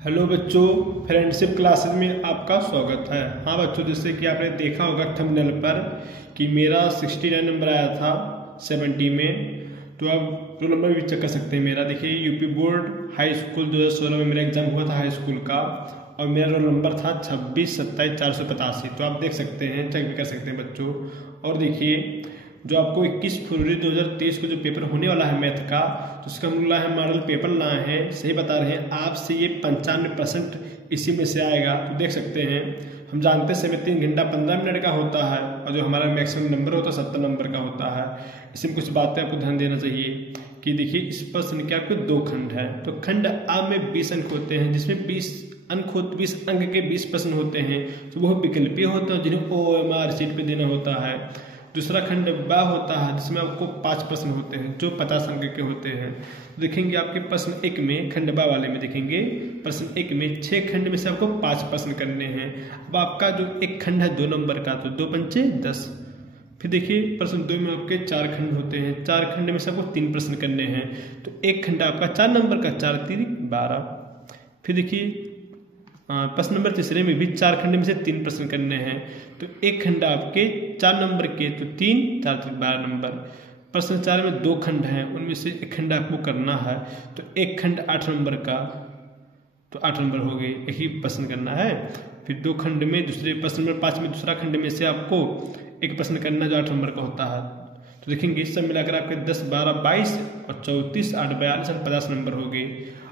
Hello बच्चों, friendship classes में आपका स्वागत है। हाँ बच्चों, जैसे कि आपने देखा होगा थंबनेल पर कि मेरा 69 नंबर आया था 70 में। तो आप रोल नंबर भी चेक कर सकते हैं मेरा। देखिए, यूपी बोर्ड हाई स्कूल 2016 में मेरा एग्जाम हुआ था हाई स्कूल का, और मेरा रोल नंबर था 2627-485। तो आप देख सकते हैं, चेक भी कर सकते हैं बच्चों। और देखिए, जो आपको 21 फरवरी 2023 को जो पेपर होने वाला है मैथ का, तो उसका हम लाए हैं मॉडल पेपर लाए हैं। सही बता रहे हैं आपसे, ये 95% इसी में से आएगा। तो देख सकते हैं, हम जानते हैं समय 3 घंटा 15 मिनट का होता है, और जो हमारा मैक्सिमम नंबर होता है 70 नंबर का होता है। इसमें कुछ बातें आपको ध्यान देना चाहिए कि देखिए, इस पर संख्या के 2 खंड है। तो खंड आ में 20 अंक होते हैं, जिसमें 20 अंक के 20% होते हैं, तो वह विकल्पीय होते हैं जिन्हें OMR शीट पे देना होता है। दूसरा खंड ब होता है, जिसमें आपको 5 प्रश्न होते हैं जो 50 अंक के होते हैं। तो देखेंगे आपके प्रश्न 1 में, खंड ब वाले में देखेंगे प्रश्न 1 में 6 खंड में से आपको 5 प्रश्न करने हैं। अब आपका जो एक खंड है 2 नंबर का, तो 2 पंचे 10। फिर देखिए प्रश्न 2 में आपके 4 खंड होते हैं, 4 खंड में से आपको 3 प्रश्न करने हैं। तो एक खंड आपका 4 नंबर का, 4 3 12। फिर देखिए प्रश्न नंबर तीसरे में भी 4 खंड में से 3 प्रश्न करने हैं। तो एक खंड आपके 4 नंबर के, तो 3 4 3 12 नंबर। प्रश्न 4 में 2 खंड हैं, उनमें से एक खंड आपको करना है। तो एक खंड 8 नंबर का, तो 8 नंबर हो गए, एक ही प्रश्न करना है। फिर 2 खंड में दूसरे प्रश्न नंबर 5 में दूसरा खंड में से आपको एक प्रश्न करना है जो 8 नंबर का होता है। तो देखेंगे सब मिलाकर आपके 10 12 22 और 34 8 42 और 50 नंबर हो गए।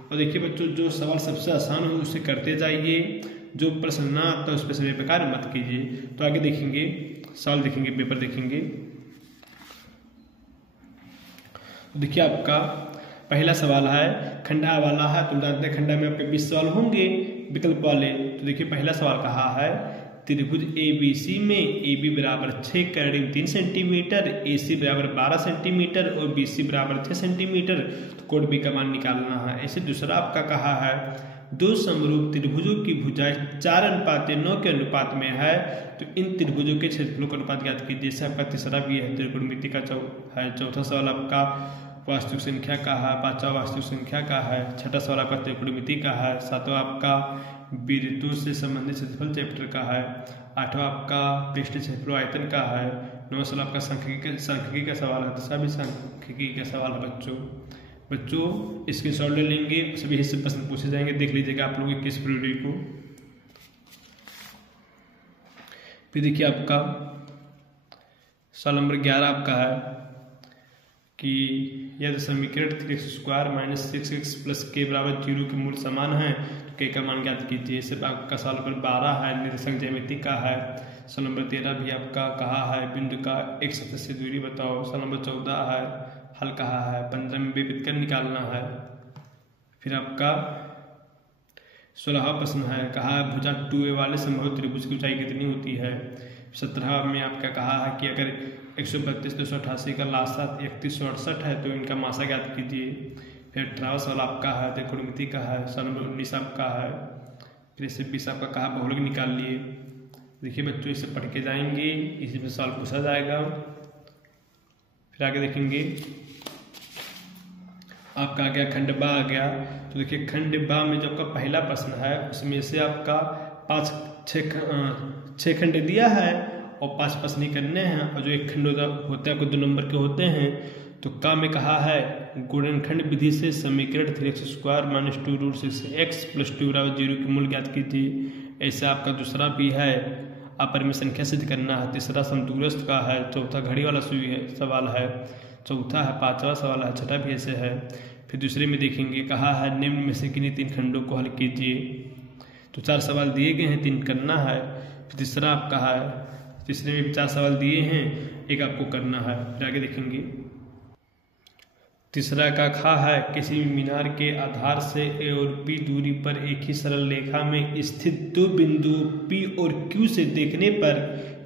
और देखिए बच्चों, जो सवाल सबसे आसान हो उसे करते जाइए, जो प्रश्न ना आता उस पर समय पे कार्य मत कीजिए। तो आगे देखेंगे, सवाल देखेंगे, पेपर देखेंगे। तो देखिए आपका पहला सवाल है, खंडा वाला है। तो जानते हैं खंडा में आपके 20 सवाल होंगे विकल्प वाले। तो देखिए पहला सवाल कहा है, त्रिभुज ABC में AB बराबर 6 करीब 3 सेंटीमीटर, AC बराबर 12 सेंटीमीटर और BC बराबर 6 सेंटीमीटर। तो कोड B का मान निकालना है। ऐसे दूसरा आपका कहा है, दो समरूप त्रिभुजों की भुजाएं 4:9 के अनुपात में है। तो इन त्रिभुजों के क्षेत्रफलों का अनुपात ज्ञात कीजिए। जैसे आपका तीसरा भी है, त्रिकोणमिति का है। चौथा सवाल आपका वास्तविक संख्या का है। पांचवा वास्तविक संख्या का है। छठा सवाल आपका त्रिकोणमिति का है। सातवां आपका वृत्तों से संबंधित क्षेत्रफल चैप्टर का है। आठवां आपका पृष्ठ क्षेत्रफल आयतन का है। नौवां सवाल आपका सांख्यिकी का सवाल है। दसवां भी सांख्यिकी का सवाल है बच्चों स्क्रीनशॉट ले लेंगे, सभी हिस्से प्रश्न पूछे जाएंगे, देख लीजिएगा आप लोग 21 फरवरी को। फिर देखिए आपका सवाल नंबर 11 आपका है कि यदि समीकरण 3x² - 6x + k = 0 के मूल समान है, तो k का मान ज्ञात कीजिए। सिर्फ आपका सवाल नंबर 12 है, निर्देशांक ज्यामिति का है। सवाल नंबर 13 भी आपका कहा है, बिंदु का एक सतह से दूरी बताओ। सवाल नंबर 14 है, हल कहा है। 15 में विभेदक निकालना है। फिर आपका 16वां प्रश्न है, कहा है भुजा 2a वाले समबाहु त्रिभुज की ऊंचाई कितनी होती है। 17 में आपका कहा है कि अगर 132 288 का लासा 3168 है, तो इनका मासा ज्ञात कीजिए। फिर 18वां सवाल आपका है, त्रिकोणमिति का है। सवाल नंबर 19 आपका है। फिर इससे 20 आपका कहा बहुलक निकाल लिए। देखिए बच्चों, इसे पढ़ के जाएंगे, इसी में सवाल पूछा जाएगा। फिर आगे देखेंगे, आपका आ गया खंड बा आ गया। तो देखिए खंड बा में जो आपका पहला प्रश्न है, उसमें से आपका 6 खंड दिया है और 5 प्रश्न ही करने हैं। और जो एक खंड होता है, 2 नंबर के होते हैं। तो का में कहा है, गुणनखंड विधि से समीकरण 3x² - 2√6x + 2 = 0 के मूल ज्ञात कीजिए। ऐसा आपका दूसरा भी है, अपर में संख्या सिद्ध करना है। तीसरा समदूरस्थ का है। चौथा घड़ी वाला सुई है सवाल है। चौथा है, 5वां सवाल है। छठा भी ऐसे है। फिर दूसरे में देखेंगे, कहा है निम्न में से किन्हीं 3 खंडों को हल कीजिए। तो 4 सवाल दिए गए हैं, 3 करना है। फिर तीसरा आपका है, तीसरे में भी 4 सवाल दिए हैं, एक आपको करना है। फिर आगे देखेंगे, तीसरा का खा है, किसी मीनार के आधार से A और P दूरी पर एक ही सरल रेखा में स्थित 2 बिंदुओं P और Q से देखने पर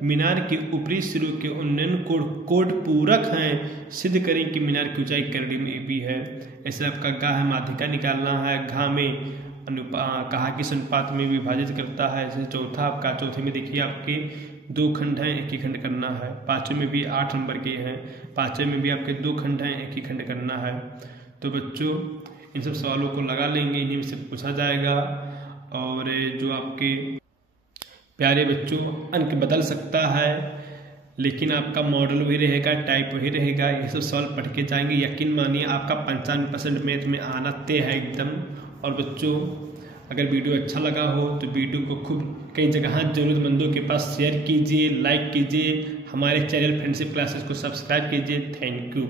मीनार के ऊपरी सिरों के उन्नयन कोण पूरक हैं। सिद्ध करें कि मीनार की ऊंचाई करीब AB है। ऐसे आपका गा है, माध्यिका निकालना है। घा में कहा किस अनुपात में विभाजित करता है। जैसे चौथा आपका, चौथे में देखिए आपके 2 खंड हैं, एक ही खंड करना है। 5वें में भी 8 नंबर के हैं। 5वें में भी आपके 2 खंड हैं, एक ही खंड करना है। तो बच्चों इन सब सवालों को लगा लेंगे, इन्हीं में से पूछा जाएगा। और जो आपके प्यारे बच्चों अंक बदल सकता है, लेकिन आपका मॉडल वही रहेगा, टाइप वही रहेगा। ये सब सवाल पढ़ के जाएंगे, यकीन मानिए आपका 95% मैथ में आना तय है एकदम। और बच्चों अगर वीडियो अच्छा लगा हो तो वीडियो को खूब कई जगह जरूरतमंदों के पास शेयर कीजिए, लाइक कीजिए, हमारे चैनल फ्रेंडशिप क्लासेस को सब्सक्राइब कीजिए। Thank you.